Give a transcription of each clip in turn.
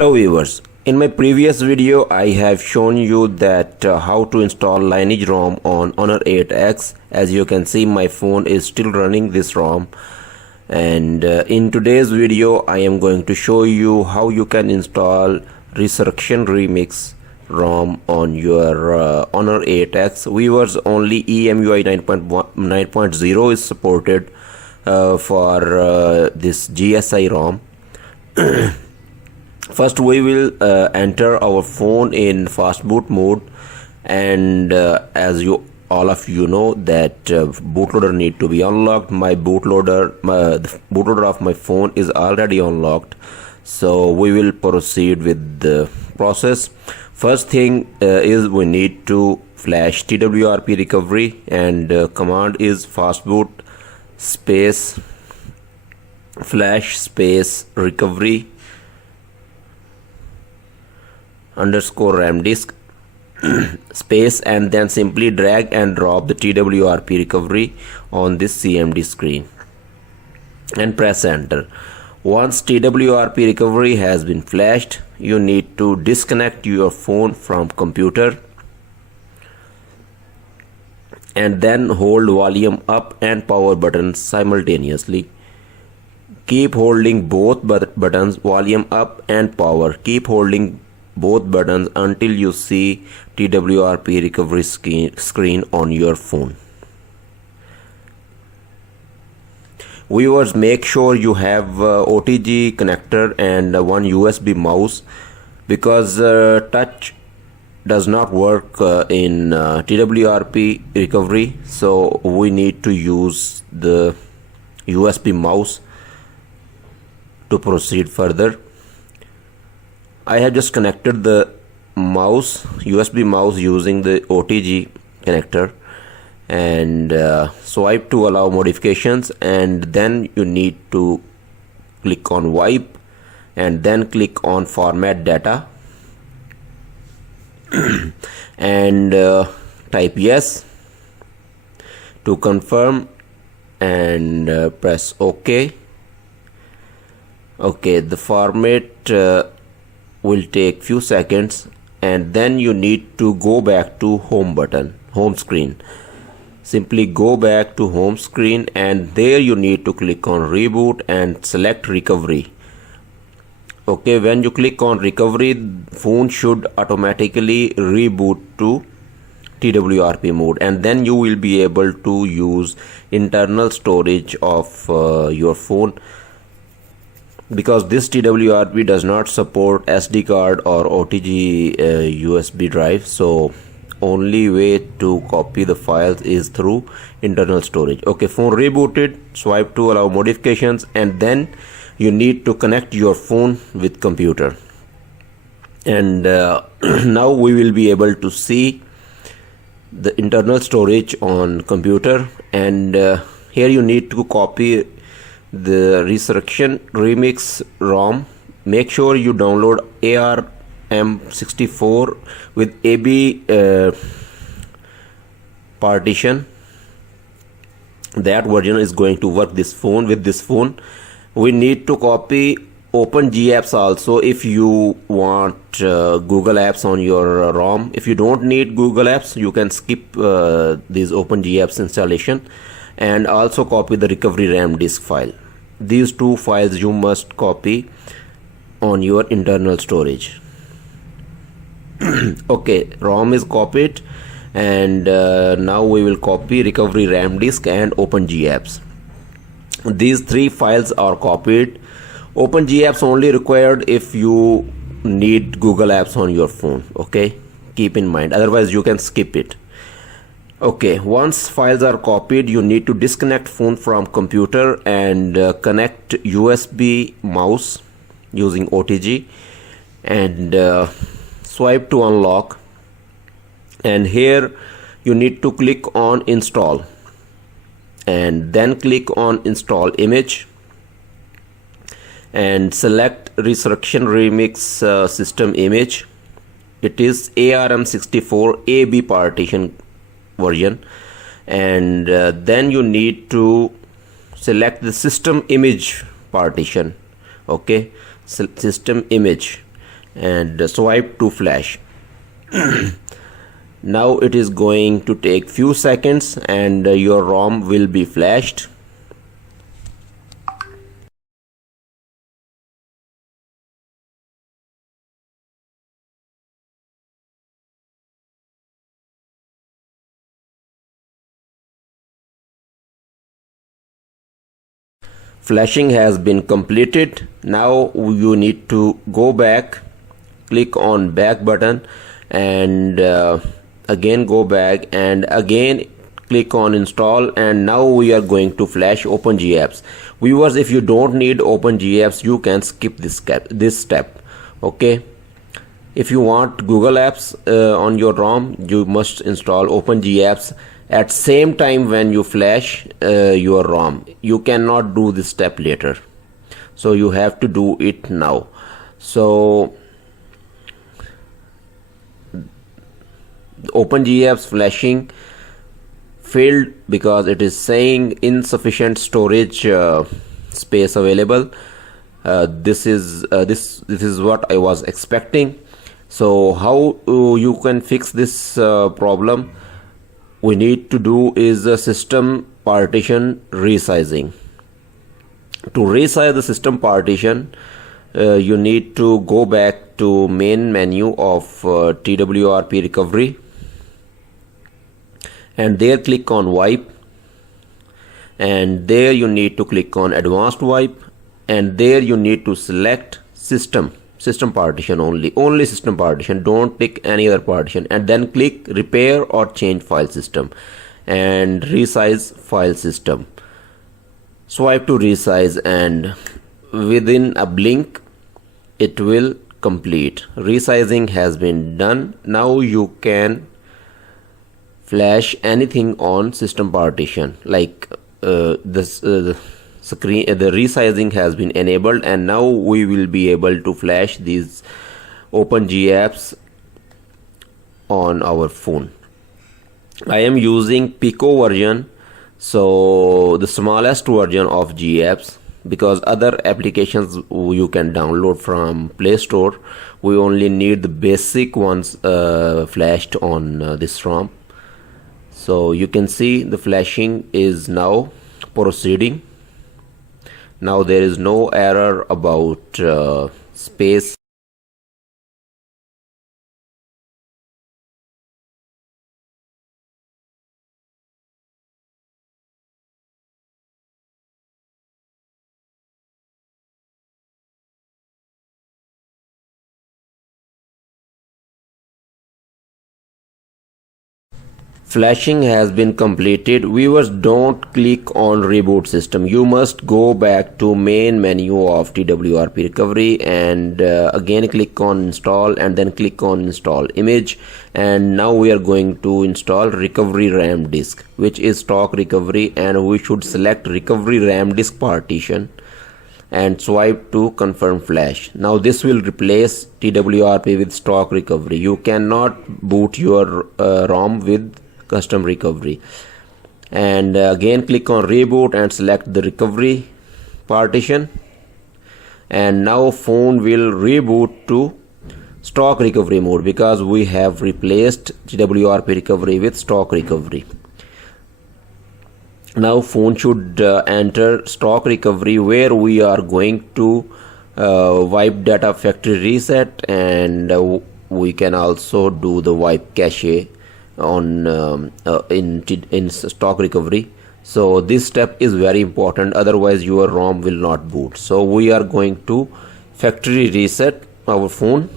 Hello viewers, in my previous video I have shown you that how to install Lineage ROM on Honor 8X. As you can see, my phone is still running this ROM, and in today's video I am going to show you how you can install Resizing Remix ROM on your Honor 8X. Viewers, only EMUI 9.0 is supported for this GSI-ROM. First we will enter our phone in fast boot mode, and as all of you know that bootloader need to be unlocked. The bootloader of my phone is already unlocked, so we will proceed with the process. First thing is we need to flash TWRP recovery, and command is fastboot space flash space recovery underscore RAM disk space, and then simply drag and drop the TWRP recovery on this CMD screen and press enter. Once TWRP recovery has been flashed, you need to disconnect your phone from computer and then hold volume up and power buttons simultaneously. Keep holding both buttons, volume up and power. Keep holding both buttons until you see TWRP recovery screen on your phone. Viewers, make sure you have OTG connector and one USB mouse, because touch does not work in TWRP recovery, so we need to use the USB mouse to proceed further. I have just connected the USB mouse using the OTG connector, and swipe to allow modifications, and then you need to click on wipe and then click on format data and type yes to confirm and press OK. Okay, the format will take few seconds, and then you need to go back to home screen. Simply go back to home screen, and there you need to click on reboot and select recovery. Okay, when you click on recovery, phone should automatically reboot to TWRP mode, and then you will be able to use internal storage of your phone, because this TWRP does not support SD card or OTG USB drive. So only way to copy the files is through internal storage. Okay, phone rebooted, swipe to allow modifications, and then you need to connect your phone with computer, and now we will be able to see the internal storage on computer. And here you need to copy the Resizing Remix ROM. Make sure you download ARM64 with AB partition. That version is going to work with this phone. We need to copy Open GApps also if you want Google Apps on your ROM. If you don't need Google Apps, you can skip these Open GApps installation, and also copy the recovery RAM disk file. These two files you must copy on your internal storage. Okay, ROM is copied, and now we will copy recovery RAM disk and Open GApps. These three files are copied. Open GApps only required if you need Google Apps on your phone. Okay, keep in mind, otherwise you can skip it. Okay, once files are copied, you need to disconnect phone from computer and connect USB mouse using OTG, and swipe to unlock, and here you need to click on install, and then click on install image, and select Resizing Remix system image. It is ARM64 AB partition version, and then you need to select the system image partition. Okay, system image, and swipe to flash. Now it is going to take few seconds and your ROM will be flashed. Flashing has been completed. Now you need to go back, click on back button, and again go back and again click on install, and now we are going to flash Open GApps. Viewers, if you don't need Open GApps, you can skip this step. Okay, if you want Google Apps on your ROM, you must install Open GApps at same time when you flash your ROM. You cannot do this step later, so you have to do it now. So Open GApps flashing failed because it is saying insufficient storage space available. This is what I was expecting. So how you can fix this problem? We need to do is a system partition resizing. To resize the system partition, you need to go back to main menu of TWRP recovery, and there click on wipe, and there you need to click on advanced wipe, and there you need to select system partition only system partition. Don't pick any other partition, and then click repair or change file system and resize file system. Swipe to resize, and within a blink it will complete. Resizing has been done. Now you can flash anything on system partition, like the resizing has been enabled, and now we will be able to flash these Open GApps on our phone. I am using Pico version, so the smallest version of GApps, because other applications you can download from Play Store. We only need the basic ones flashed on this ROM. So you can see the flashing is now proceeding. Now there is no error about space. Flashing has been completed. Viewers, don't click on reboot system. You must go back to main menu of TWRP recovery, and again click on install, and then click on install image. And now we are going to install recovery RAM disk, which is stock recovery, and we should select recovery RAM disk partition and swipe to confirm flash. Now this will replace TWRP with stock recovery. You cannot boot your ROM with custom recovery. And again click on reboot and select the recovery partition, and now phone will reboot to stock recovery mode, because we have replaced TWRP recovery with stock recovery. Now phone should enter stock recovery, where we are going to wipe data factory reset, and we can also do the wipe cache on in stock recovery. So this step is very important, otherwise your ROM will not boot. So we are going to factory reset our phone.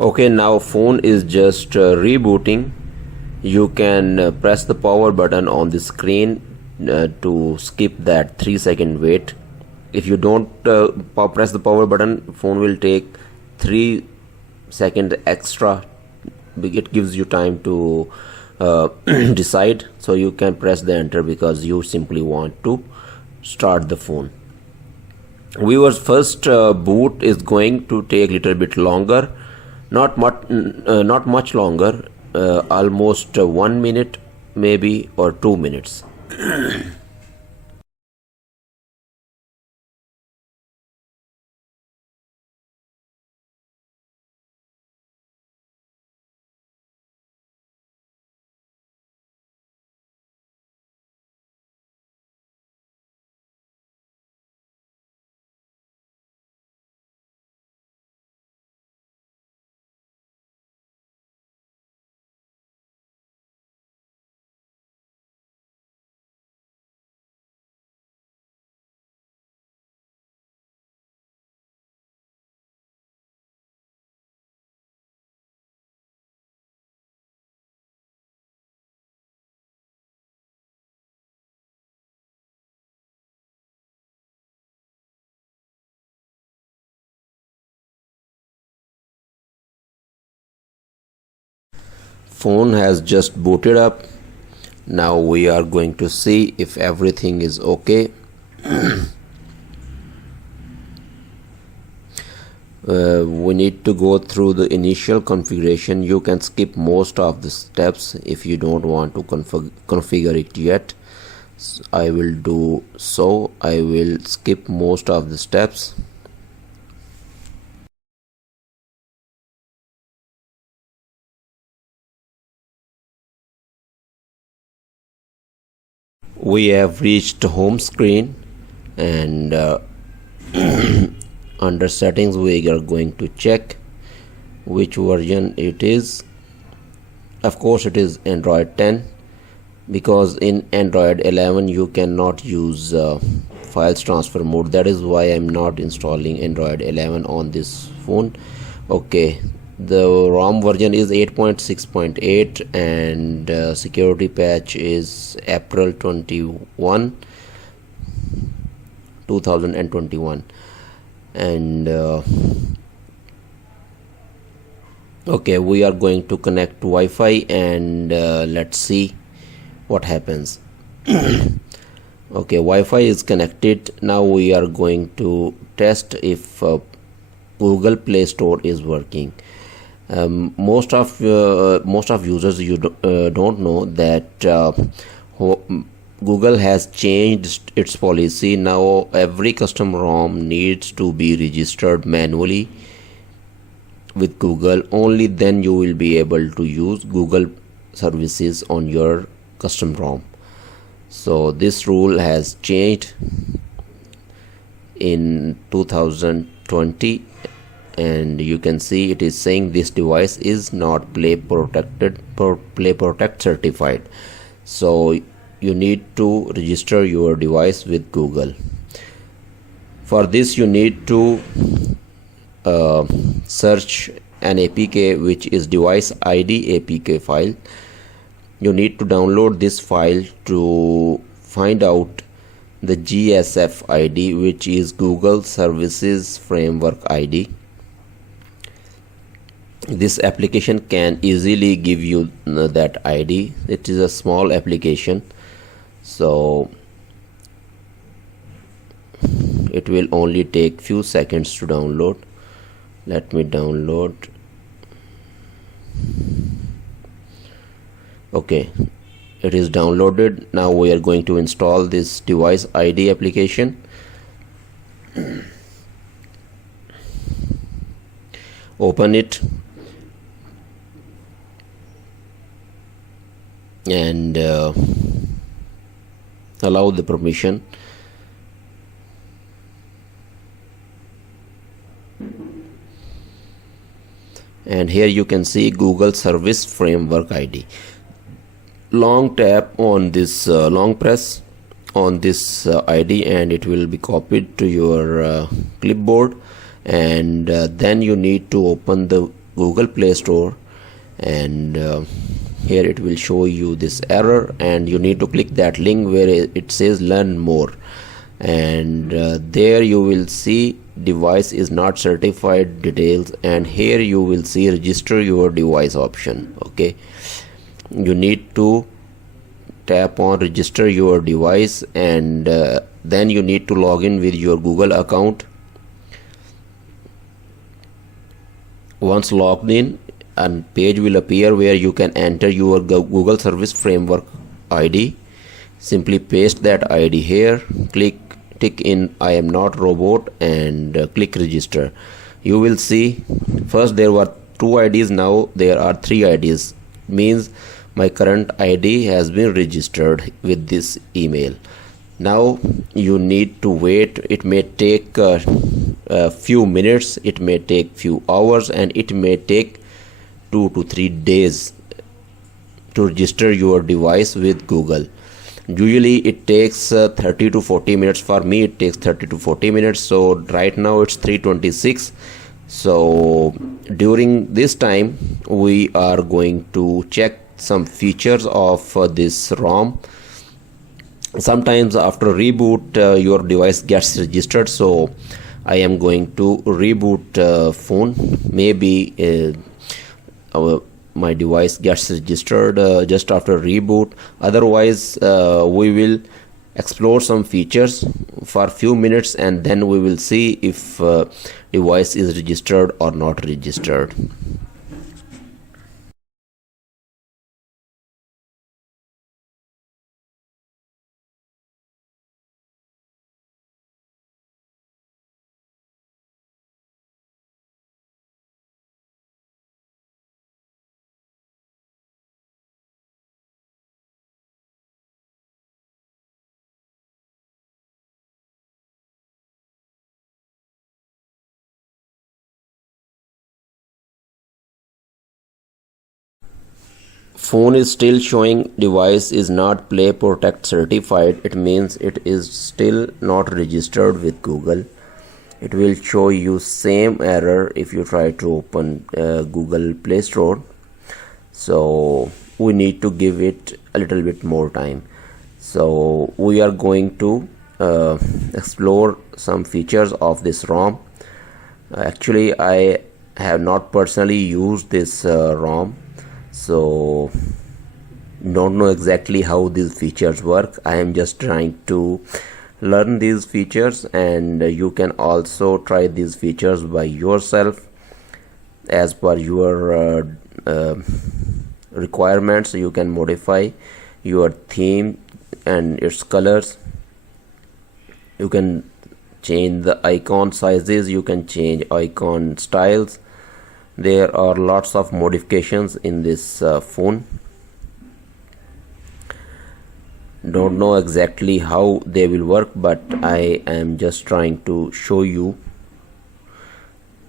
Okay, now phone is just rebooting, You can press the power button on the screen to skip that 3-second wait. If you don't press the power button, phone will take 3 seconds extra. It gives you time to decide, so you can press the enter because you simply want to start the phone. Viewers, first boot is going to take a little bit longer, not much longer, almost 1 minute maybe, or 2 minutes. Phone has just booted up. Now we are going to see if everything is okay. We need to go through the initial configuration. You can skip most of the steps if you don't want to configure it yet. So I will do so. I will skip most of the steps. We have reached home screen, and under settings we are going to check which version it is. Of course it is Android 10, because in Android 11 you cannot use files transfer mode. That is why I'm not installing Android 11 on this phone. Okay, the ROM version is 8.6.8 and security patch is April 21, 2021. And okay, we are going to connect to Wi-Fi and let's see what happens. Okay, Wi-Fi is connected. Now we are going to test if Google Play Store is working. Most of users don't know that Google has changed its policy. Now every custom ROM needs to be registered manually with Google. Only then you will be able to use Google services on your custom ROM. So this rule has changed in 2020, and you can see it is saying this device is not play protect certified. So you need to register your device with Google. For this you need to search an APK which is device ID APK file. You need to download this file to find out the GSF ID, which is Google Services Framework ID. This application can easily give you that ID. It is a small application, so it will only take few seconds to download. Let me download. Okay, it is downloaded. Now we are going to install this device ID application. Open it and allow the permission. And here you can see Google Service Framework ID. Long tap on this, long press on this ID, and it will be copied to your clipboard. And then you need to open the Google Play Store and here it will show you this error, and you need to click that link where it says learn more, and there you will see device is not certified details, and here you will see register your device option. Okay, you need to tap on register your device, and then you need to log in with your Google account. Once logged in, a page will appear where you can enter your Google Service Framework ID. Simply paste that ID here, tick in I am not robot, and click register. You will see first there were 2 IDs, now there are 3 IDs, means my current ID has been registered with this email. Now you need to wait. It may take a few minutes, it may take few hours, and it may take 2 to 3 days to register your device with Google. Usually it takes 30 to 40 minutes. For me it takes 30 to 40 minutes. So right now it's 3:26. So during this time we are going to check some features of this ROM. Sometimes after reboot your device gets registered, so I am going to reboot phone. Maybe my device gets registered just after reboot. Otherwise we will explore some features for a few minutes, and then we will see if device is registered or not registered. Phone is still showing device is not Play Protect certified. It means it is still not registered with Google. It will show you same error if you try to open Google Play Store. So we need to give it a little bit more time. So we are going to explore some features of this ROM. Actually I have not personally used this ROM, so don't know exactly how these features work. I am just trying to learn these features, and you can also try these features by yourself as per your requirements. You can modify your theme and its colors. You can change the icon sizes, you can change icon styles. There are lots of modifications in this phone. Don't know exactly how they will work, but I am just trying to show you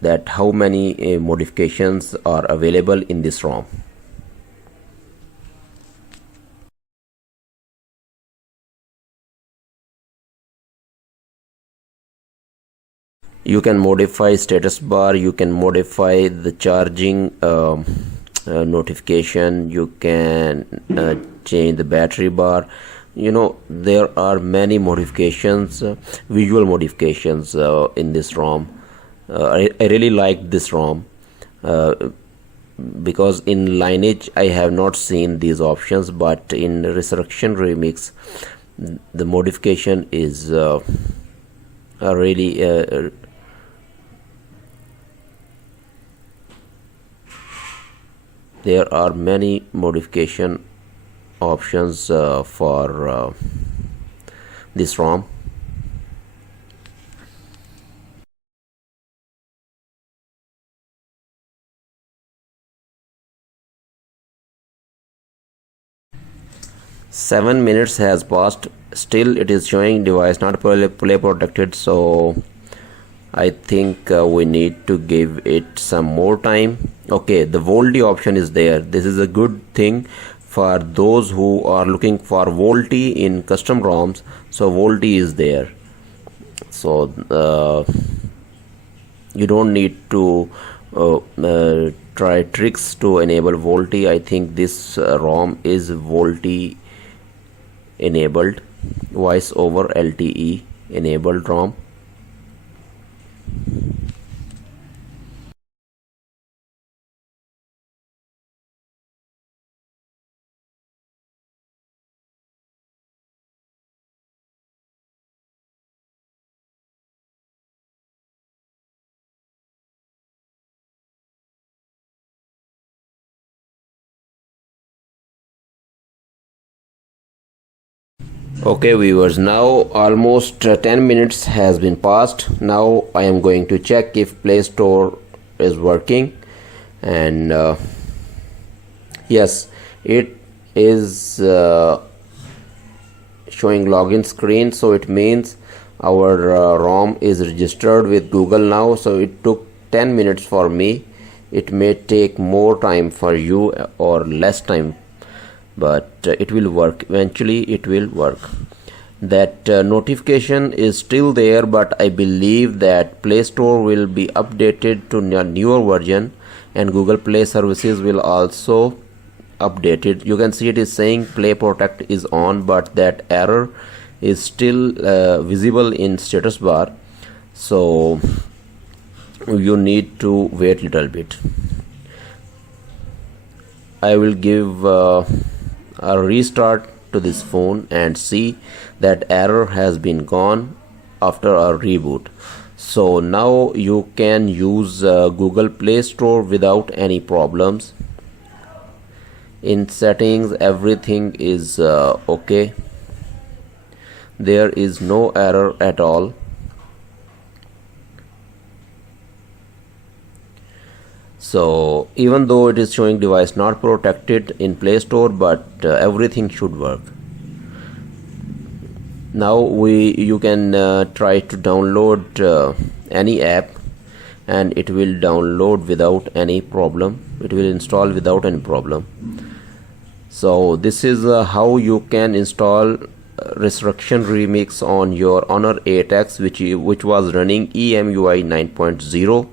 that how many modifications are available in this ROM. You can modify status bar, you can modify the charging notification, you can change the battery bar. You know, there are many modifications, visual modifications in this ROM. I really like this ROM because in Lineage I have not seen these options, but in Resurrection Remix the modification is really there are many modification options for this ROM. Seven minutes has passed, still it is showing device not play protected, so I think we need to give it some more time. Okay, the VoLTE option is there. This is a good thing for those who are looking for VoLTE in custom ROMs. So VoLTE is there, so you don't need to try tricks to enable VoLTE. I think this ROM is VoLTE enabled, voice over LTE enabled ROM. Okay viewers, now almost 10 minutes has been passed. Now I am going to check if Play Store is working, and yes, it is showing login screen, so it means our ROM is registered with Google now. So it took 10 minutes for me. It may take more time for you or less time, but it will work. Eventually it will work. That notification is still there, but I believe that Play Store will be updated to a newer version, and Google Play services will also update it. You can see it is saying Play Protect is on, but that error is still visible in status bar, so you need to wait a little bit. I will give a restart to this phone and see that error has been gone after a reboot. So now you can use Google Play Store without any problems. In settings everything is okay. There is no error at all. So even though it is showing device not protected in Play Store, but everything should work. Now you can try to download any app, and it will download without any problem. It will install without any problem. So this is how you can install Resurrection Remix on your Honor 8X, which was running EMUI 9.0.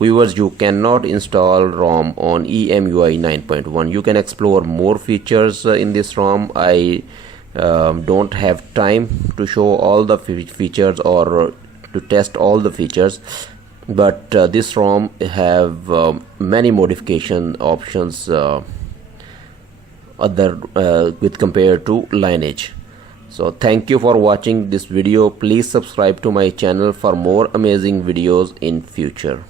Viewers, you cannot install ROM on EMUI 9.1. You can explore more features in this ROM. I don't have time to show all the features or to test all the features, but this ROM have many modification options with compared to Lineage. So thank you for watching this video. Please subscribe to my channel for more amazing videos in future.